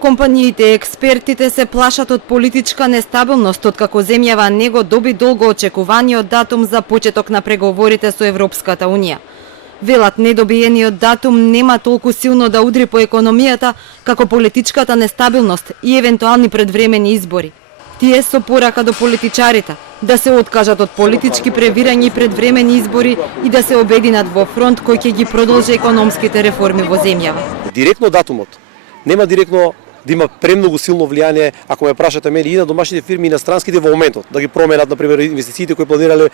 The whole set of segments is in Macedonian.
Компаниите и експертите се плашат од политичка нестабилност откако земјава не го доби долго очекуваниот датум за почеток на преговорите со Европската Унија. Велат недобиениот датум нема толку силно да удри по економијата како политичката нестабилност и евентуални предвремени избори. Тие со порака до политичарите да се откажат од политички превирања и предвремени избори и да се обединат во фронт кој ќе ги продолжи економските реформи во земјава. Директно датумот нема директно да има премногу силно влијание, ако ме прашате мене, и на домашните фирми и на странските во моментот, да ги променат, например, инвестициите кои планирале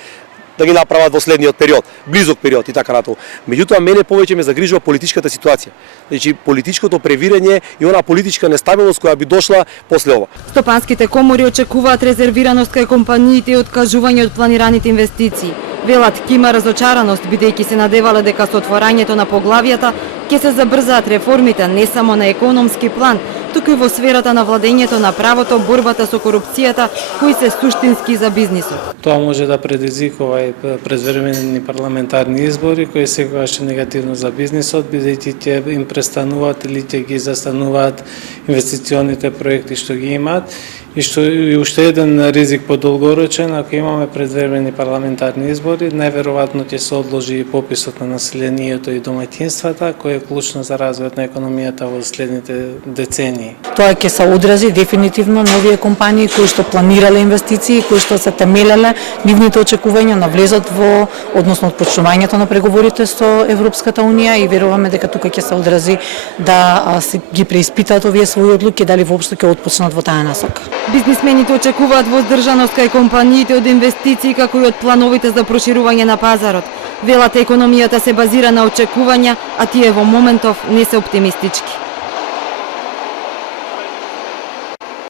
да ги направат во следниот период, близок период и така натаму. Меѓутоа, мене повеќе ме загрижува политичката ситуација. Значи, политичкото превирање и она политичка нестабилност која би дошла после ова. Стопанските комори очекуваат резервираност кај компаниите и откажување од планираните инвестиции. Велат ќе има разочараност, бидејќи се надевале дека со отворањето на поглавијата ќе се забрзаат реформите не само на економски план, туку и во сферата на владењето на правото, борбата со корупцијата, кои се суштински за бизнисот. Тоа може да предизвикува и предвремени парламентарни избори, кои секогаш е негативно за бизнисот, бидејќи ќе им престануваат или ќе ги застануваат инвестиционите проекти што ги имаат. И што и уште еден ризик подолгорочен, ако имаме предвремени парламентарни избори, најверојатно ќе се одложи и пописот на населението и домаќинствата, кој е клучно за развојот на економијата во следните децении. Тоа ќе се одрази дефинитивно на овие компании кои што планирале инвестиции, кои што се темелеле нивните очекувања на влезот во, односно отпочнувањето на преговорите со Европската Унија, и веруваме дека тука ќе се одрази да ги преиспитаат овие своји одлуки дали воопшто ќе отпочнат во таа насока. Бизнисмените очекуваат воздржаност кај компаниите од инвестиции како и од плановите за проширување на пазарот. Велат економијата се базира на очекувања, а тие во моментов не се оптимистички.